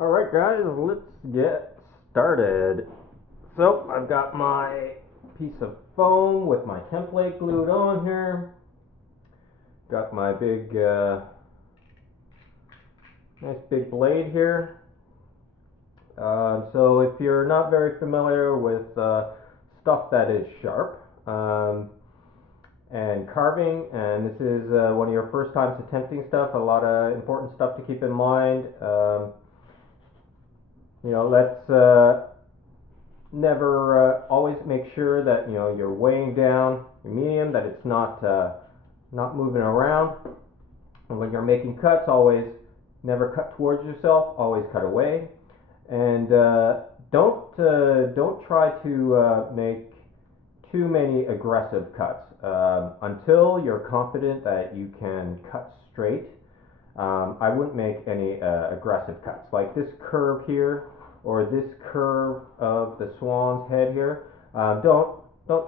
Alright guys, let's get started. So I've got my piece of foam with my template glued on here. Got my big, nice big blade here. So if you're not very familiar with stuff that is sharp and carving, and this is one of your first times attempting stuff, a lot of important stuff to keep in mind. Let's never always make sure that you're weighing down your medium, that it's not moving around. And when you're making cuts, always never cut towards yourself, always cut away. And don't try to make too many aggressive cuts until you're confident that you can cut straight. I wouldn't make any aggressive cuts like this curve here or this curve of the swan's head here. Don't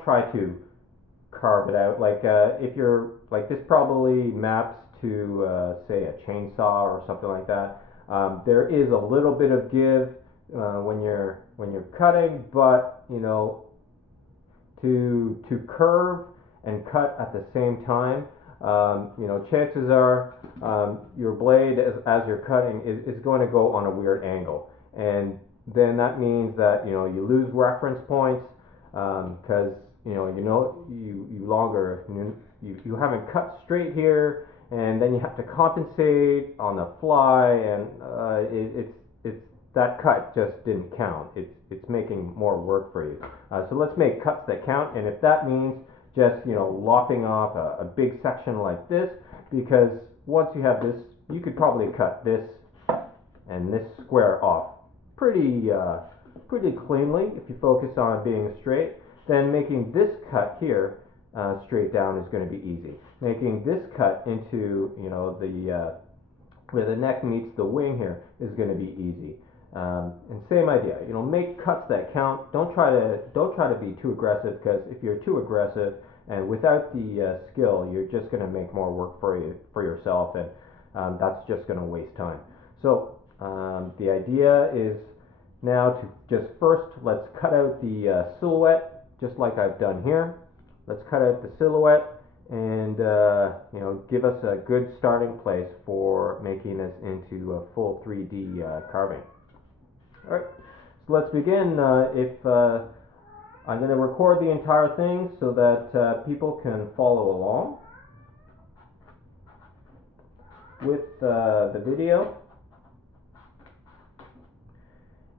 try to carve it out. Like if you're like this, probably maps to say a chainsaw or something like that. There is a little bit of give when you're cutting, but to curve and cut at the same time, chances are your blade as you're cutting is going to go on a weird angle, and then that means that you lose reference points because you haven't cut straight here, and then you have to compensate on the fly, and it's that cut just didn't count. It's making more work for you. So let's make cuts that count, and if that means just lopping off a big section like this, because once you have this, you could probably cut this and this square off pretty cleanly if you focus on being straight. Then making this cut here straight down is going to be easy. Making this cut into the where the neck meets the wing here is going to be easy. And same idea, make cuts that count. Don't try to be too aggressive, because if you're too aggressive and without the skill, you're just going to make more work for yourself, and that's just going to waste time. So the idea is now to just first let's cut out the silhouette, just like I've done here. Let's cut out the silhouette and give us a good starting place for making this into a full 3D carving. All right, so let's begin. I'm going to record the entire thing so that people can follow along with the video.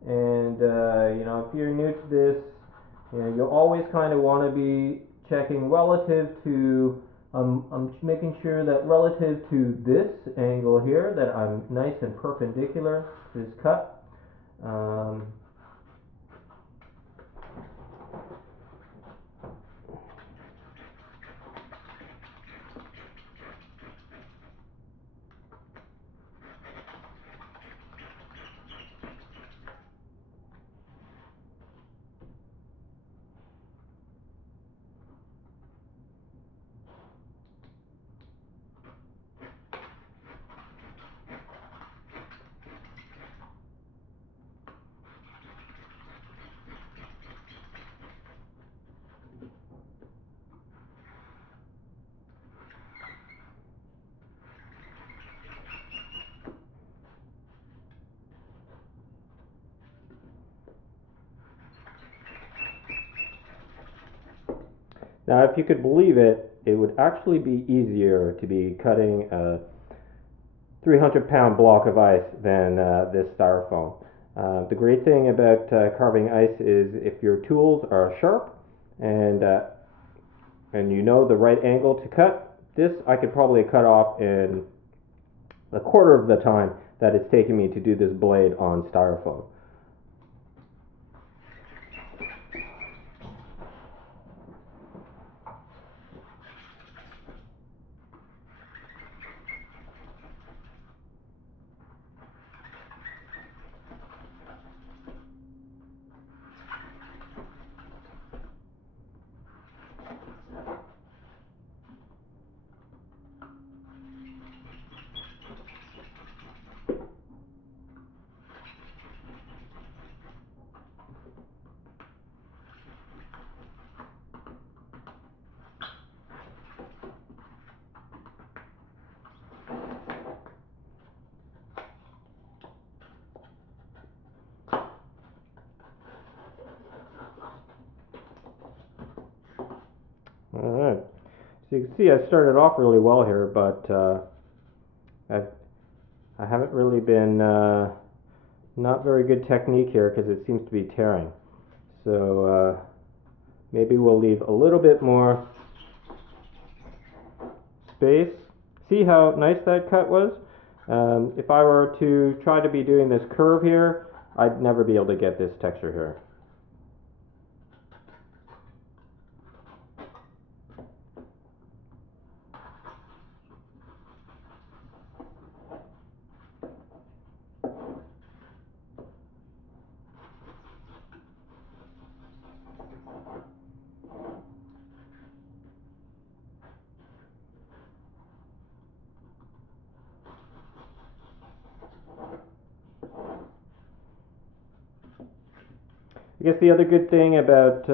And if you're new to this, you'll always kind of want to be checking relative to. I'm making sure that relative to this angle here, that I'm nice and perpendicular to this cut. Now, if you could believe it, it would actually be easier to be cutting a 300-pound block of ice than this styrofoam. The great thing about carving ice is if your tools are sharp and you know the right angle to cut, this I could probably cut off in a quarter of the time that it's taking me to do this blade on styrofoam. So you can see I started off really well here, but I haven't really been not very good technique here because it seems to be tearing. So maybe we'll leave a little bit more space. See how nice that cut was? If I were to try to be doing this curve here, I'd never be able to get this texture here. I guess the other good thing about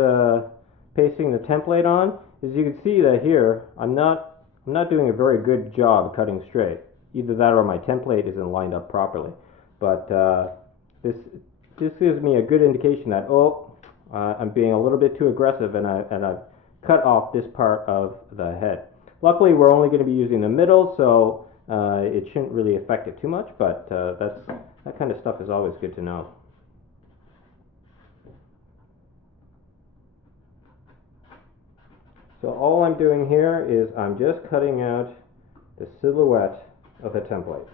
pasting the template on is you can see that here I'm not doing a very good job cutting straight. Either that or my template isn't lined up properly. But this gives me a good indication that I'm being a little bit too aggressive and I've cut off this part of the head. Luckily we're only going to be using the middle, so it shouldn't really affect it too much, but that kind of stuff is always good to know. So all I'm doing here is I'm just cutting out the silhouette of the template.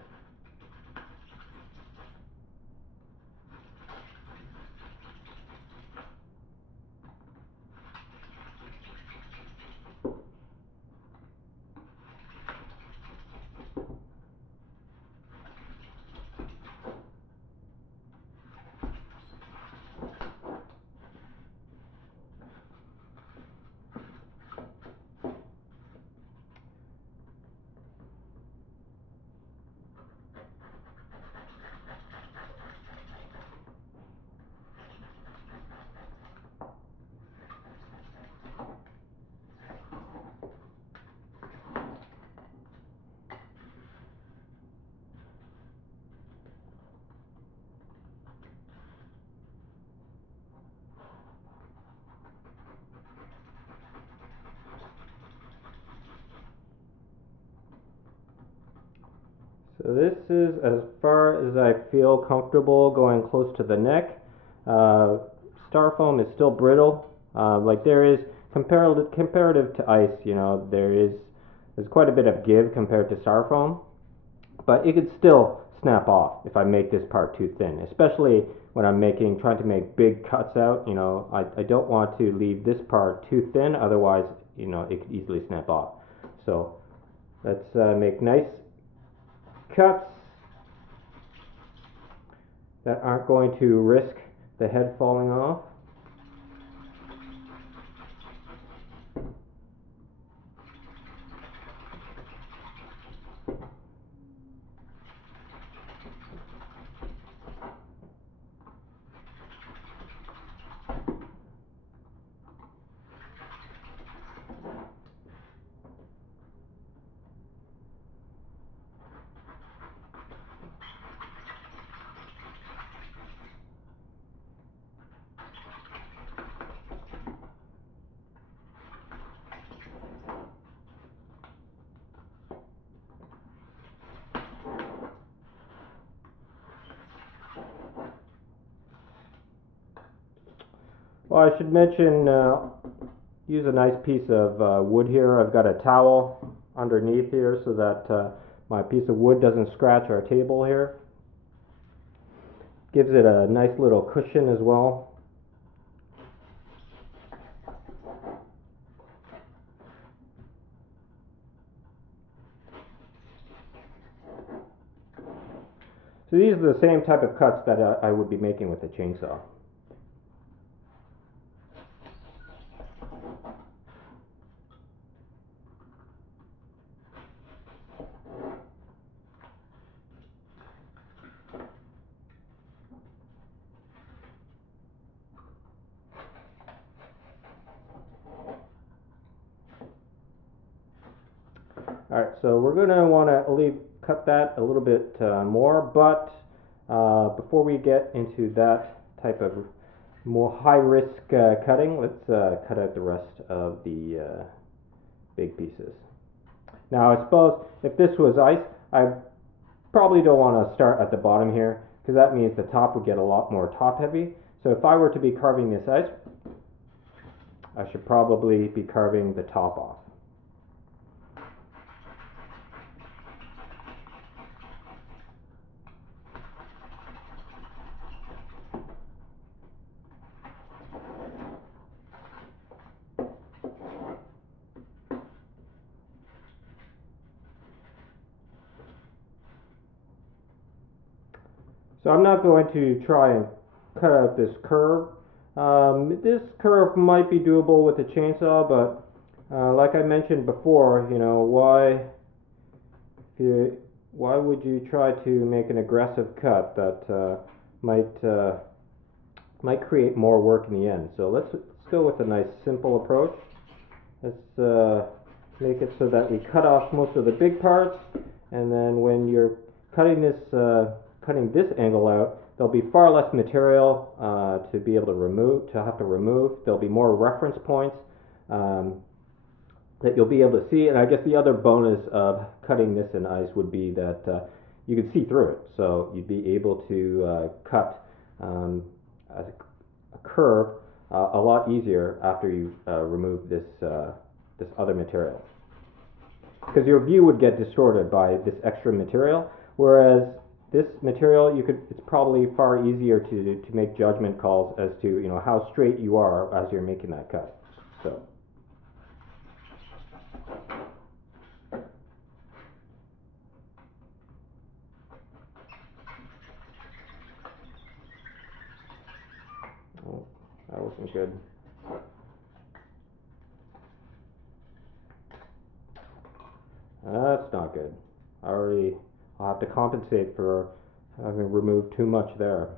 So this is as far as I feel comfortable going close to the neck. Styrofoam is still brittle. Like there is comparative to ice, you know, there's quite a bit of give compared to styrofoam, but it could still snap off if I make this part too thin, especially when I'm trying to make big cuts out. You know, I don't want to leave this part too thin, otherwise, you know, it could easily snap off. So let's make nice cuts that aren't going to risk the head falling off. Well, I should mention, use a nice piece of wood here. I've got a towel underneath here so that my piece of wood doesn't scratch our table here. Gives it a nice little cushion as well. So these are the same type of cuts that I would be making with a chainsaw. Alright, so we're going to want to cut that a little bit more, but before we get into that type of more high-risk cutting, let's cut out the rest of the big pieces. Now I suppose if this was ice, I probably don't want to start at the bottom here, because that means the top would get a lot more top heavy. So if I were to be carving this ice, I should probably be carving the top off. So I'm not going to try and cut out this curve. This curve might be doable with a chainsaw, but like I mentioned before, you know, why would you try to make an aggressive cut that might create more work in the end? So let's go with a nice simple approach. Let's make it so that we cut off most of the big parts, and then when you're cutting this angle out, there'll be far less material to be able to remove. There'll be more reference points that you'll be able to see. And I guess the other bonus of cutting this in ice would be that you could see through it. So you'd be able to cut a curve a lot easier after you remove this other material. Because your view would get distorted by this extra material, whereas this material, it's probably far easier to make judgment calls as to, you know, how straight you are as you're making that cut. So. Oh, that wasn't good. That's not good. I'll have to compensate for having removed too much there.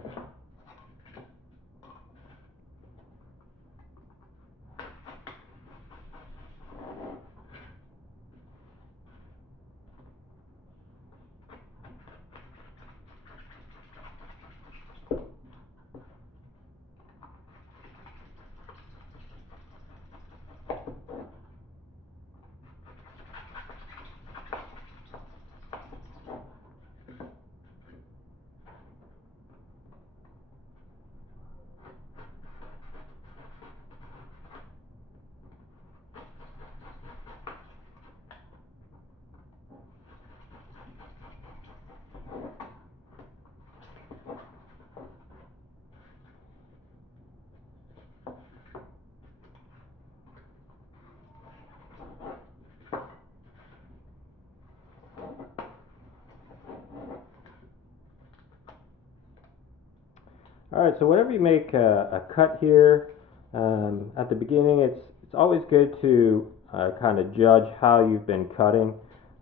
Alright, so whenever you make a cut here, at the beginning, it's always good to kind of judge how you've been cutting.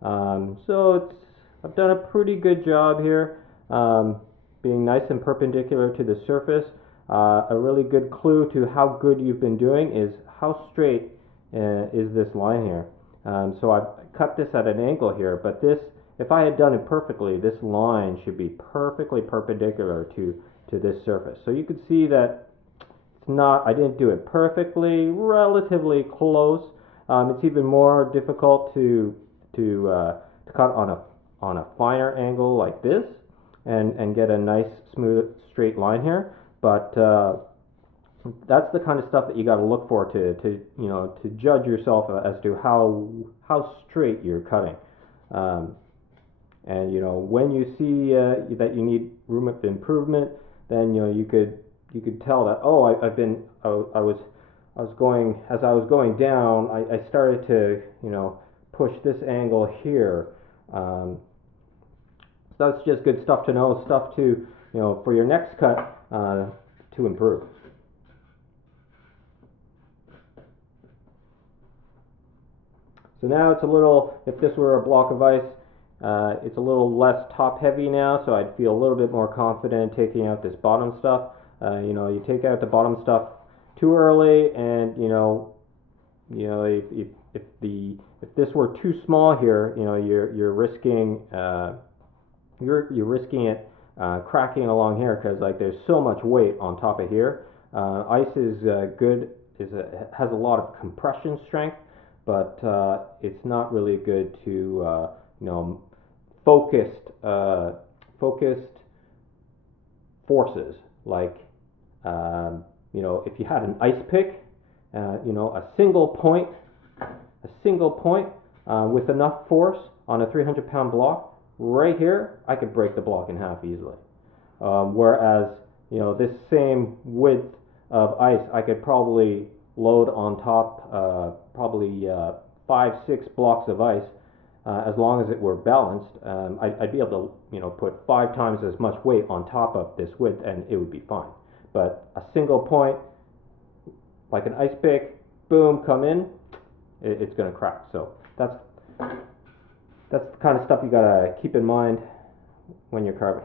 So I've done a pretty good job here, being nice and perpendicular to the surface. A really good clue to how good you've been doing is how straight is this line here. So I've cut this at an angle here, but if I had done it perfectly, this line should be perfectly perpendicular to this surface. So you can see that I didn't do it perfectly, relatively close. It's even more difficult to cut on a finer angle like this and get a nice smooth straight line here. But that's the kind of stuff that you got to look for to judge yourself as to how straight you're cutting. And you know, when you see that you need room of improvement, then you could tell that, oh, I was going down, I started to push this angle here. So that's just good stuff to know, stuff to for your next cut to improve. So now it's a little, if this were a block of ice, it's a little less top heavy now, so I'd feel a little bit more confident taking out this bottom stuff. You take out the bottom stuff too early, and if this were too small here, you're risking it cracking along here, because like there's so much weight on top of here. Ice is good, has a lot of compression strength. but it's not really good to you know, focused focused forces like you know, if you had an ice pick, you know, a single point with enough force on a 300-pound block, right here, I could break the block in half easily. Whereas, you know, this same width of ice, I could probably load on top probably 5-6 blocks of ice. As long as it were balanced, I'd be able to, you know, put 5 times as much weight on top of this width, and it would be fine. But a single point, like an ice pick, boom, come in, it's going to crack. So that's the kind of stuff you gotta keep in mind when you're carving.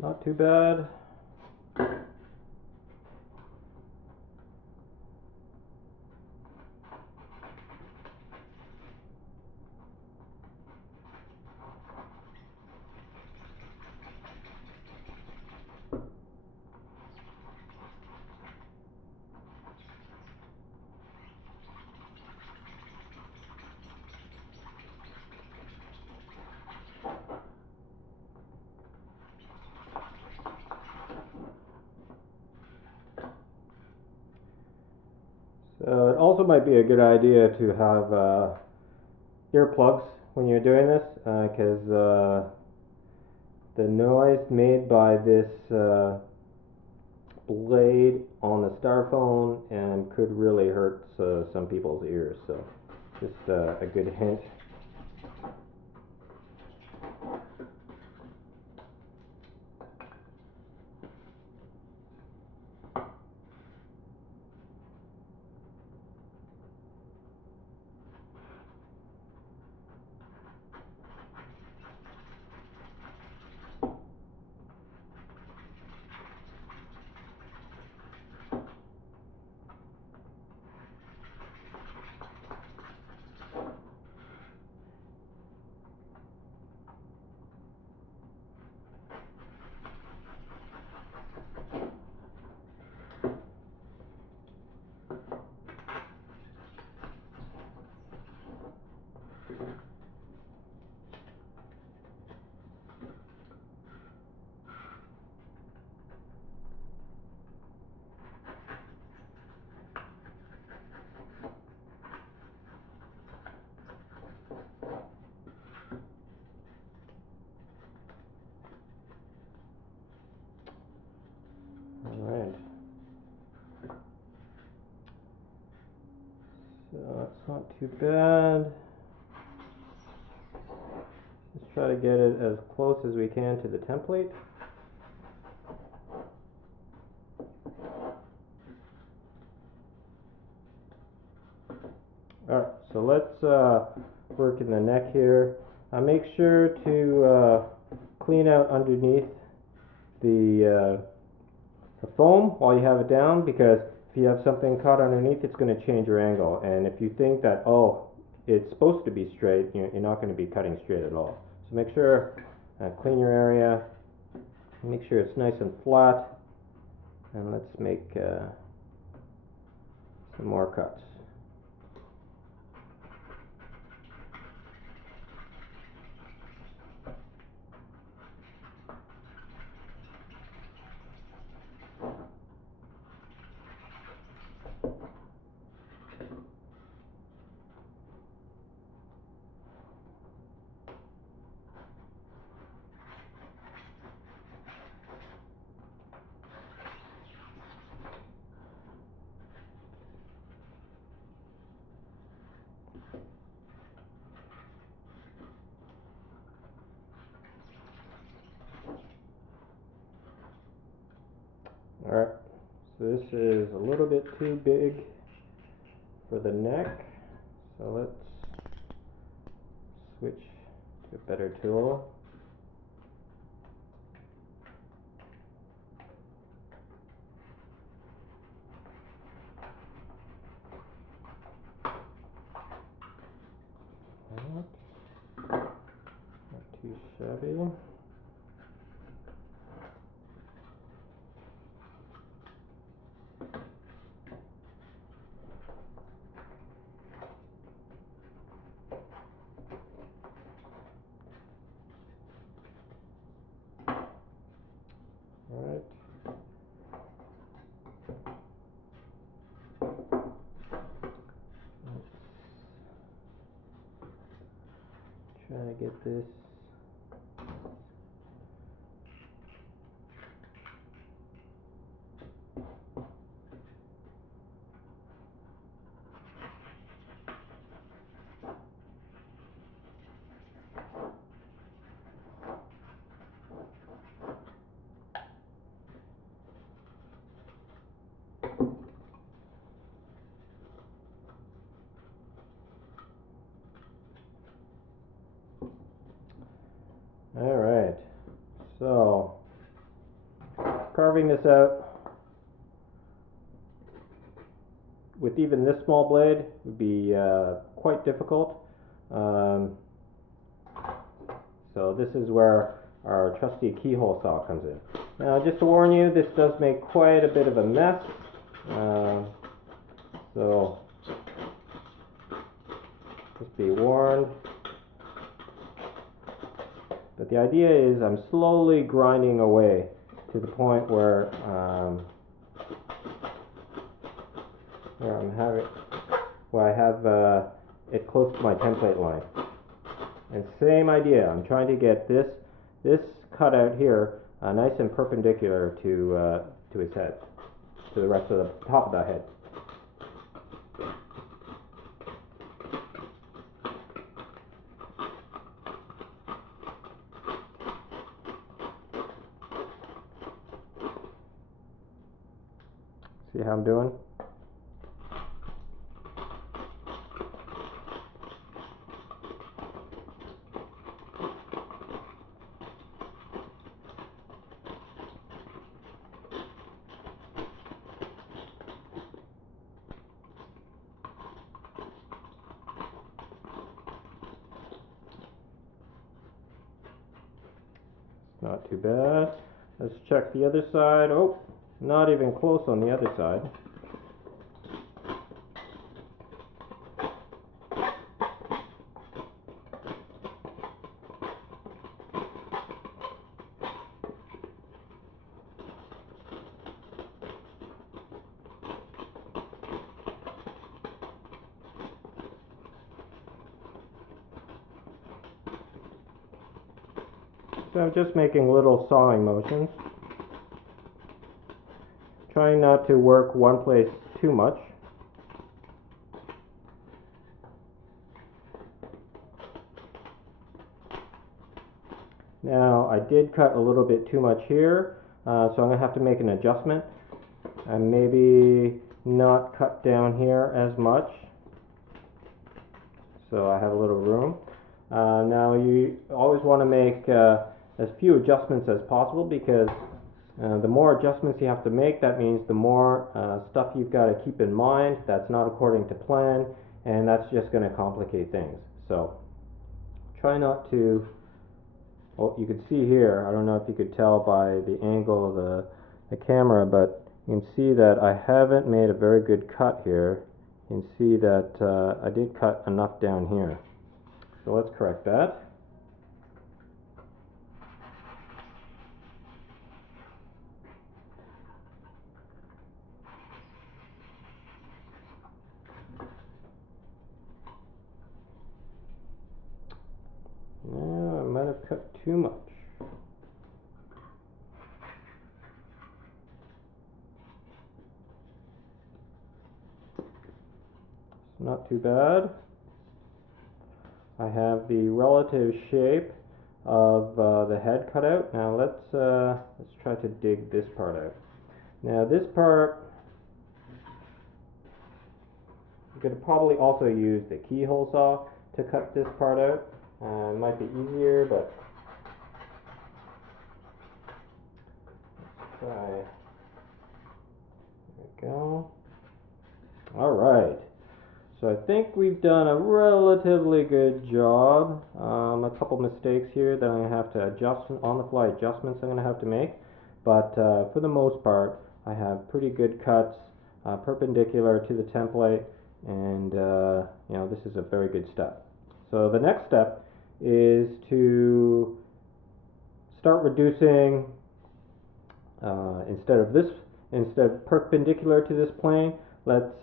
Not too bad. So it also might be a good idea to have earplugs when you're doing this, because the noise made by this blade on the styrofoam could really hurt some people's ears. So just a good hint. Alright. So that's not too bad. Let's try to get it as close as we can to the template. Alright, so let's work in the neck here. Make sure to clean out underneath the foam while you have it down, because if you have something caught underneath, it's going to change your angle. And if you think that, oh, it's supposed to be straight, you're not going to be cutting straight at all. So make sure, clean your area, make sure it's nice and flat, and let's make some more cuts. This is a little bit too big for the neck, so let's switch to a better tool. Not too shabby. Alright. Let's try to get this. Alright, so carving this out with even this small blade would be quite difficult. So this is where our trusty keyhole saw comes in. Now, just to warn you, this does make quite a bit of a mess. So just be warned. But the idea is I'm slowly grinding away to the point where I have it close to my template line. And same idea. I'm trying to get this cutout here nice and perpendicular to his head, to the rest of the top of the head. See how I'm doing? Not too bad. Let's check the other side. Oh, not even close on the other side. So I'm just making little sawing motions, trying not to work one place too much. Now, I did cut a little bit too much here, so I'm going to have to make an adjustment and maybe not cut down here as much, so I have a little room. Now, you always want to make as few adjustments as possible, because the more adjustments you have to make, that means the more stuff you've got to keep in mind that's not according to plan, and that's just going to complicate things. So try not to. Oh, you can see here, I don't know if you could tell by the angle of the camera, but you can see that I haven't made a very good cut here. You can see that I did cut enough down here. So let's correct that. Now, I might have cut too much. It's not too bad. I have the relative shape of the head cut out. Now let's try to dig this part out. Now this part, You could probably also use the keyhole saw to cut this part out. It might be easier, but let's try. There we go. Alright, so I think we've done a relatively good job. A couple mistakes here that I have to adjust, on the fly adjustments I'm going to have to make, but for the most part I have pretty good cuts perpendicular to the template, and you know, this is a very good step. So the next step is to start reducing, instead of perpendicular to this plane, let's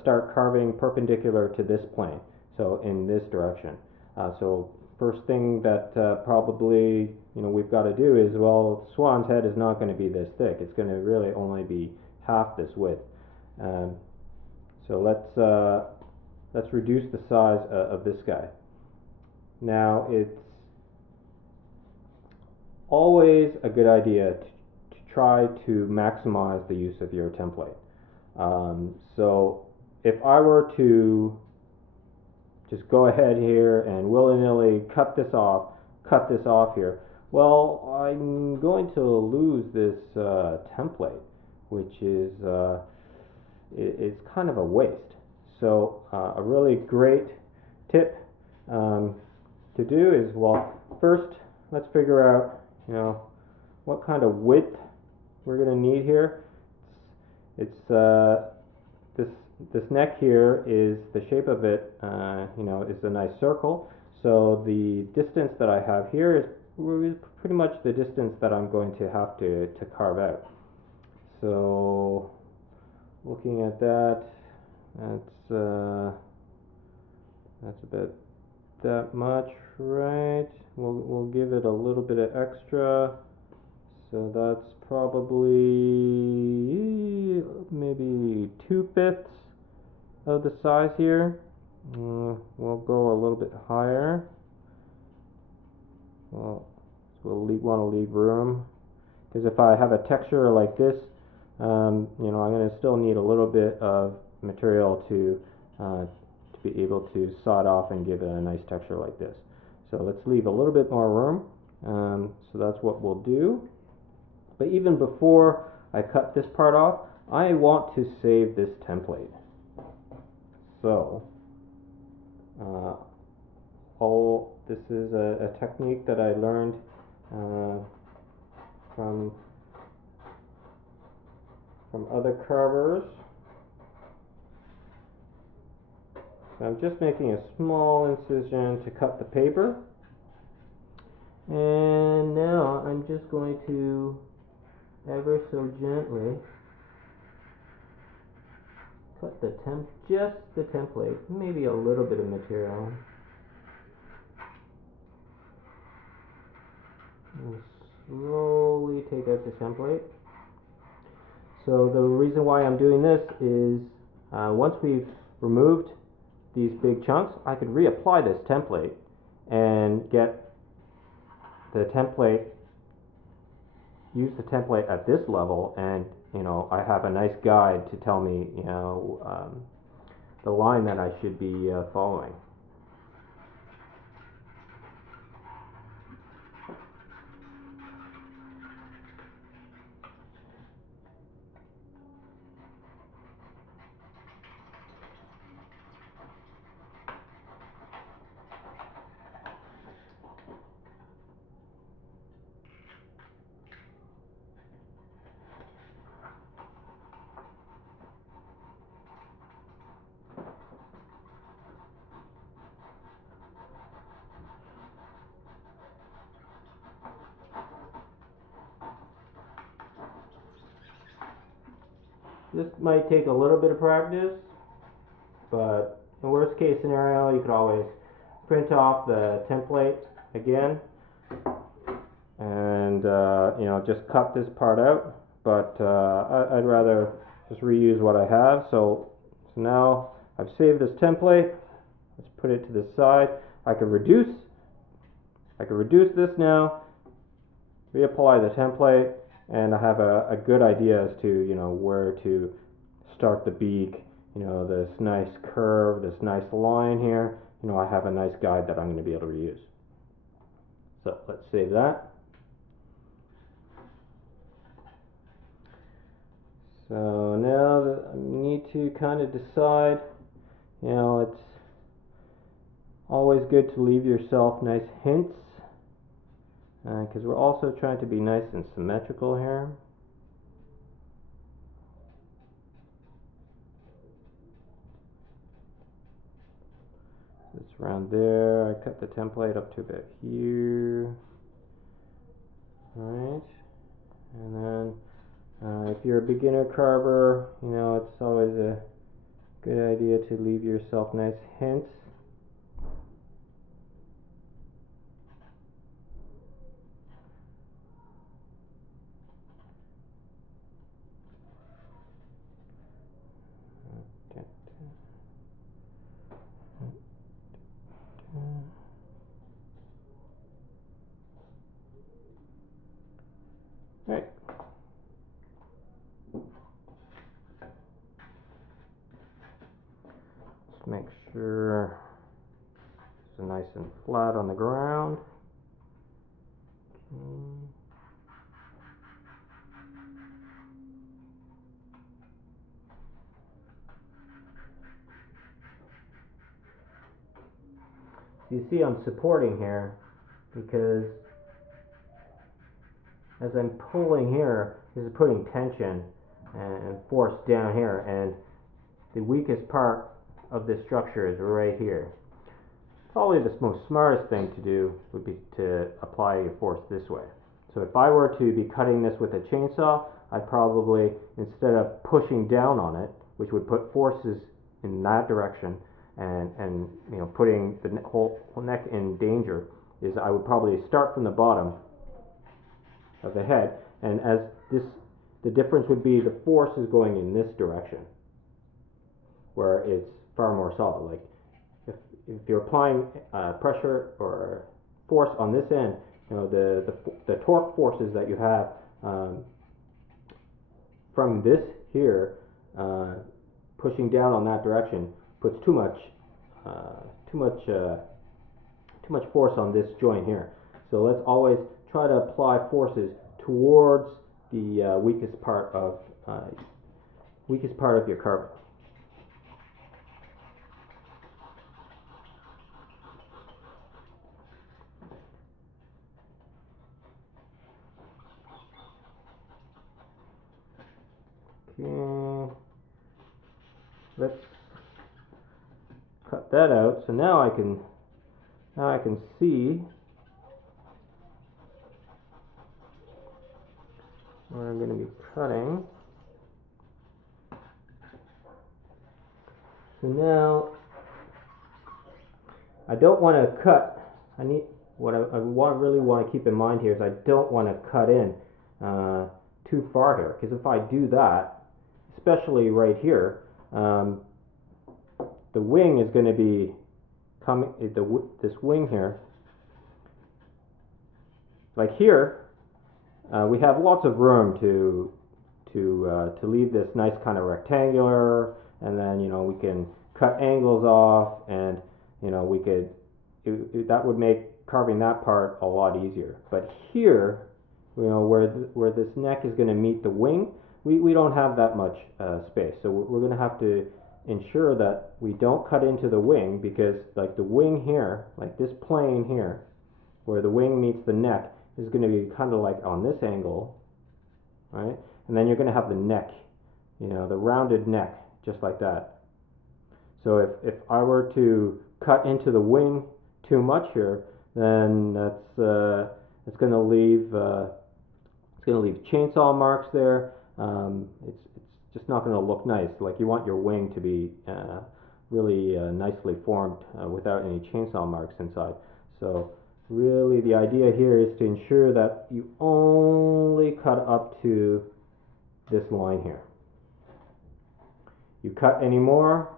start carving perpendicular to this plane, so in this direction. So first thing that probably, you know, we've got to do is, well, Swan's head is not going to be this thick. It's going to really only be half this width. So let's reduce the size of this guy. Now, it's always a good idea to try to maximize the use of your template. So if I were to just go ahead here and willy-nilly cut this off here, well, I'm going to lose this template, which is it's kind of a waste. So a really great tip to do is, well, first let's figure out, you know, what kind of width we're going to need here. It's this neck here, is the shape of it, you know, is a nice circle. So the distance that I have here is pretty much the distance that I'm going to have to carve out. So looking at that, that's about that much, right? We'll give it a little bit of extra. So that's probably maybe 2/5 of the size here. We'll go a little bit higher. Well, so we'll want to leave room, because if I have a texture like this, you know, I'm going to still need a little bit of material to be able to saw it off and give it a nice texture like this. So let's leave a little bit more room. So that's what we'll do. But even before I cut this part off, I want to save this template. So this is a technique that I learned from other carvers. So I'm just making a small incision to cut the paper, and now I'm just going to ever so gently cut just the template, maybe a little bit of material, and slowly take out the template. So the reason why I'm doing this is once we've removed these big chunks, I could reapply this template and get the template, use the template at this level, and you know, I have a nice guide to tell me, you know, the line that I should be following. This might take a little bit of practice, but in worst case scenario, you could always print off the template again and you know, just cut this part out. But I'd rather just reuse what I have. So now I've saved this template. Let's put it to the side. I could reduce this now, reapply the template, and I have a good idea as to, you know, where to start the beak you know, this nice curve, this nice line here, you know, I have a nice guide that I'm going to be able to reuse. So let's save that. So now that I need to kind of decide, you know, it's always good to leave yourself nice hints, because we're also trying to be nice and symmetrical here. It's around there. I cut the template up to about here. Alright, and then if you're a beginner carver, you know, it's always a good idea to leave yourself nice hints. Alright. Just make sure it's nice and flat on the ground. You see I'm supporting here because as I'm pulling here, this is putting tension and force down here, and the weakest part of this structure is right here. Probably the most smartest thing to do would be to apply your force this way. So if I were to be cutting this with a chainsaw, I'd probably, instead of pushing down on it, which would put forces in that direction and you know, putting the whole neck in danger, is I would probably start from the bottom of the head, and as this, the difference would be the force is going in this direction, where it's far more solid. Like if you're applying pressure or force on this end, you know, the torque forces that you have from this here pushing down on that direction puts too much force on this joint here. So let's always try to apply forces towards the weakest part of your carving. Okay, let's cut that out. So now I can see where I'm going to be cutting. So now I don't want to cut. What I really want to keep in mind here is I don't want to cut in too far here, because if I do that, especially right here, the wing is going to be coming. This wing here, like here, we have lots of room to leave this nice kind of rectangular, and then, you know, we can cut angles off, and, you know, we could that would make carving that part a lot easier. But here, you know, where this neck is going to meet the wing, we don't have that much space, so we're going to have to ensure that we don't cut into the wing, because like the wing here, like this plane here, where the wing meets the neck, is going to be kind of like on this angle, right? And then you're going to have the neck, you know, the rounded neck, just like that. So if I were to cut into the wing too much here, then it's going to leave chainsaw marks there. It's just not going to look nice. Like, you want your wing to be really nicely formed without any chainsaw marks inside. So really the idea here is to ensure that you only cut up to this line here. You cut any more,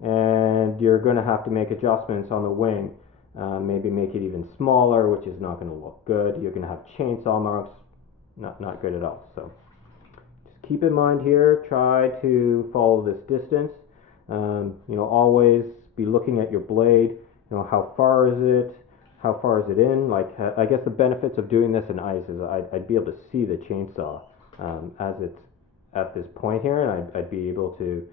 and you're going to have to make adjustments on the wing. Maybe make it even smaller, which is not going to look good. You're going to have chainsaw marks, not good at all. So just keep in mind here, try to follow this distance. You know, always be looking at your blade. You know, how far is it? How far is it in? Like, I guess the benefits of doing this in ice is I'd be able to see the chainsaw as it's at this point here, and I'd be able to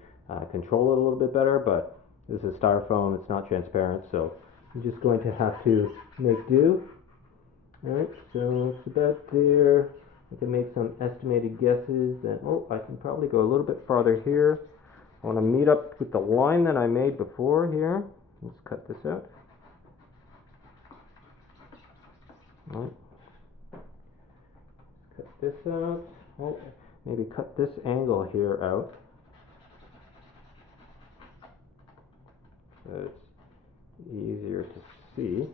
control it a little bit better. But this is styrofoam; it's not transparent, so I'm just going to have to make do. All right, so it's about there. I can make some estimated guesses that, oh, I can probably go a little bit farther here. I want to meet up with the line that I made before here. Let's cut this out. All right. Cut this out. Oh, maybe cut this angle here out. So it's easier to see.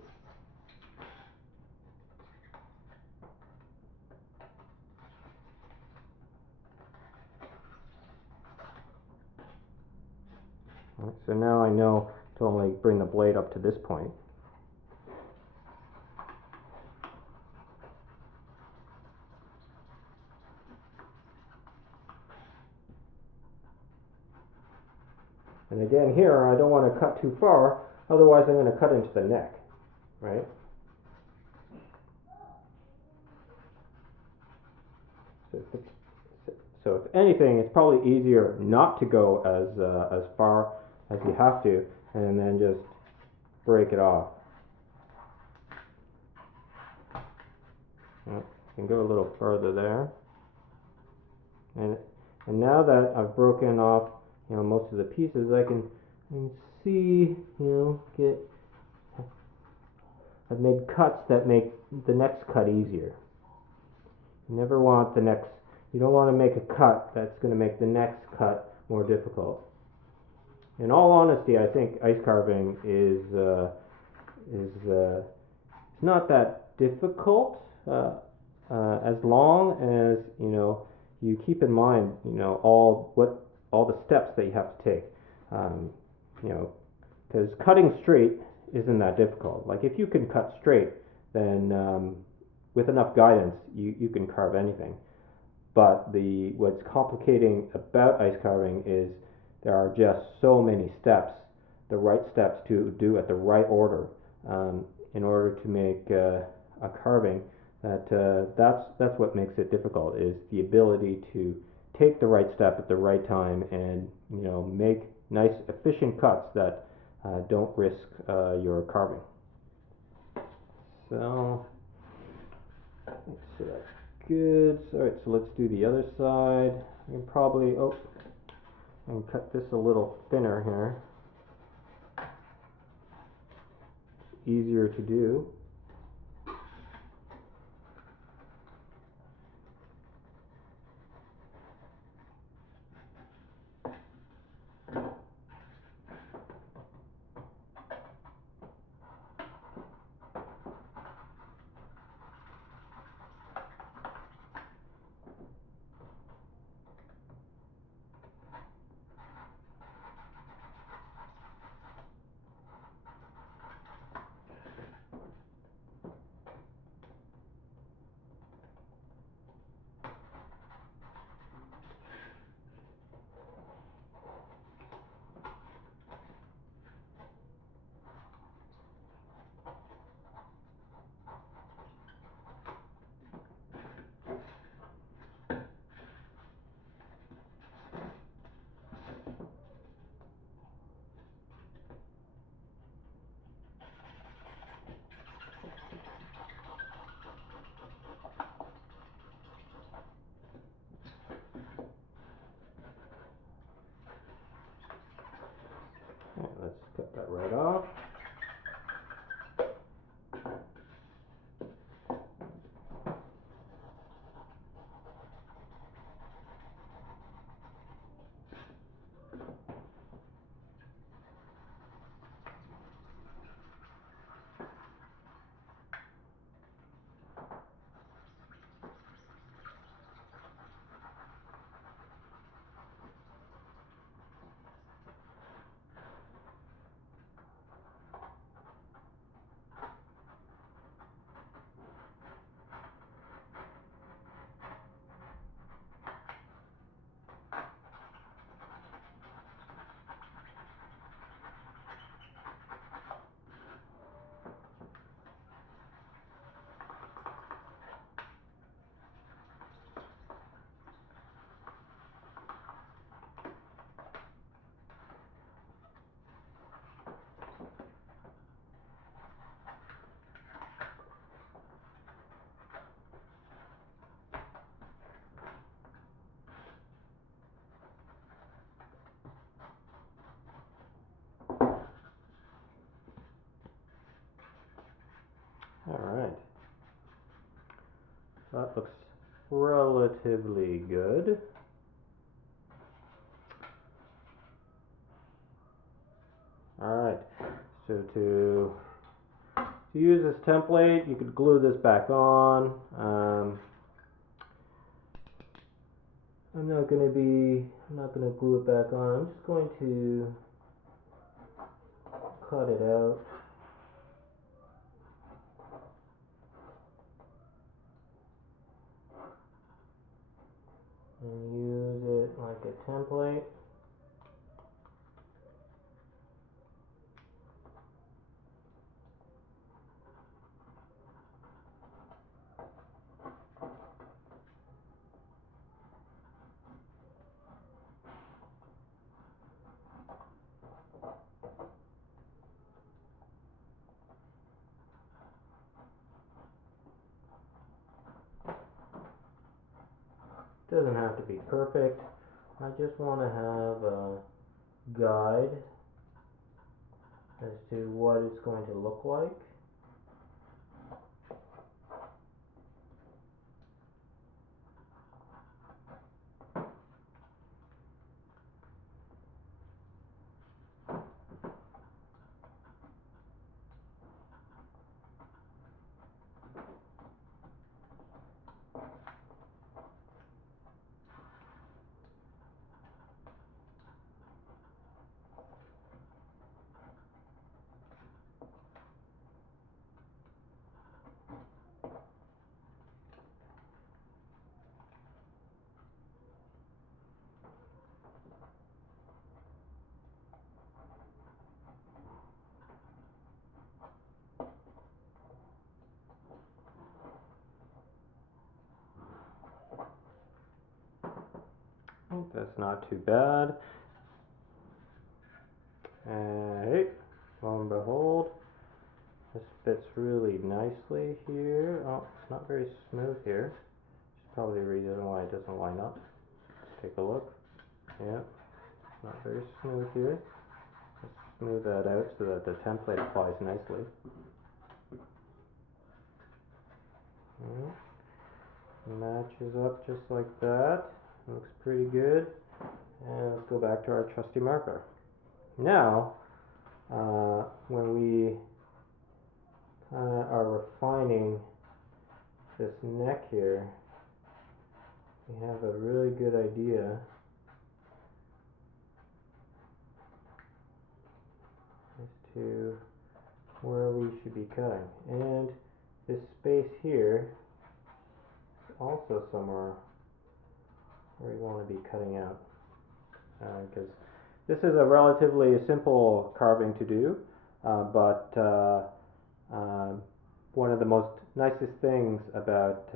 All right, so now I know to only bring the blade up to this point. And again here, I don't want to cut too far, otherwise I'm going to cut into the neck, right? So if anything, it's probably easier not to go as far as you have to, and then just break it off. You can go a little further there, and now that I've broken off, you know, most of the pieces, I can see, you know, I've made cuts that make the next cut easier. You never want you don't want to make a cut that's going to make the next cut more difficult. In all honesty, I think ice carving is not that difficult as long as, you know, you keep in mind, you know, all the steps that you have to take. You know, because cutting straight isn't that difficult. Like, if you can cut straight, then with enough guidance, you can carve anything. But what's complicating about ice carving is there are just so many steps, the right steps to do at the right order, in order to make a carving. That's what makes it difficult, is the ability to take the right step at the right time and, you know, make nice efficient cuts that don't risk your carving. So that's good. Alright, so let's do the other side. I can probably, I can cut this a little thinner here. It's easier to do. Alright, that looks relatively good. Alright, so to use this template, you could glue this back on. I'm not going to glue it back on. I'm just going to cut it out. And use it like a template. Doesn't have to be perfect. I just want to have a guide as to what it's going to look like. That's not too bad. Hey, lo and behold, this fits really nicely here. Oh, it's not very smooth here. Which is probably the reason why it doesn't line up. Let's take a look. Yep, not very smooth here. Let's smooth that out so that the template applies nicely. Matches up just like that. Looks pretty good. And let's go back to our trusty marker. Now, when we are refining this neck here, we have a really good idea as to where we should be cutting. And this space here is also somewhere where we want to be cutting out, because this is a relatively simple carving to do, but one of the most nicest things about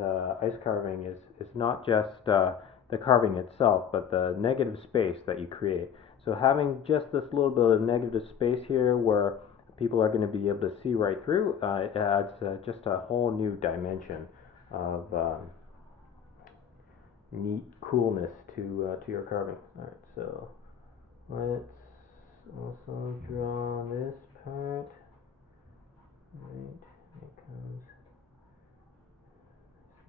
ice carving is not just the carving itself, but the negative space that you create. So having just this little bit of negative space here where people are going to be able to see right through, it adds just a whole new dimension of neat coolness to your carving. Alright, so let's also draw this part. Right, it comes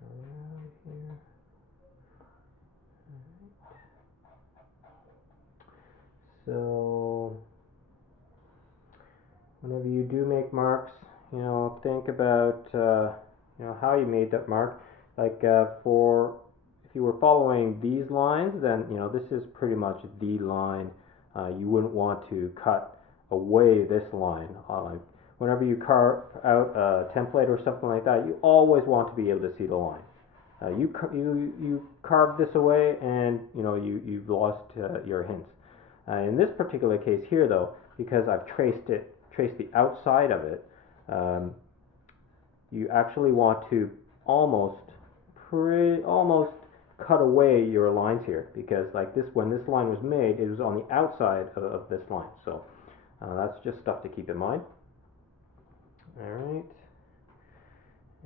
around here. So whenever you do make marks, think about how you made that mark. Like for if you were following these lines, then this is pretty much the line. You wouldn't want to cut away this line. Like whenever you carve out a template or something like that, you always want to be able to see the line. You carved this away, and you've lost your hints. In this particular case here, though, because I've traced the outside of it, you actually want to almost cut away your lines here, because like this, when this line was made, it was on the outside of this line. So that's just stuff to keep in mind. All right,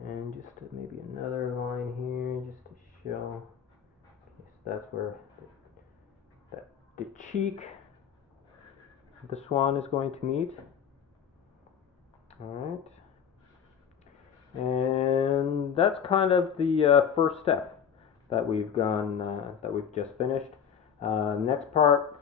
and just maybe another line here, just to show. Okay, so that's where the cheek of the swan is going to meet. All right. that's kind of the first step that we've just finished. Next part,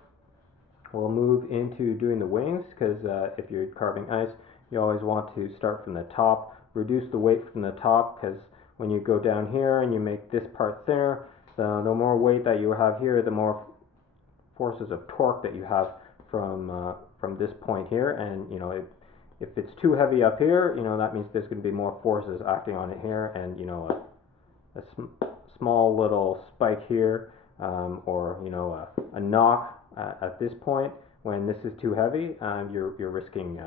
we'll move into doing the wings, because if you're carving ice, you always want to start from the top, reduce the weight from the top, because when you go down here and you make this part thinner, the more weight that you have here, the more forces of torque that you have from this point here. And you know, if it's too heavy up here, you know, that means there's going to be more forces acting on it here, and you know, a small little spike here, or you know, a knock at this point, when this is too heavy, you're risking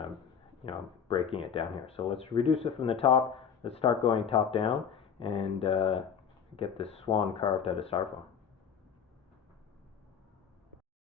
you know, breaking it down here. So let's reduce it from the top. Let's start going top down and get this swan carved out of styrofoam.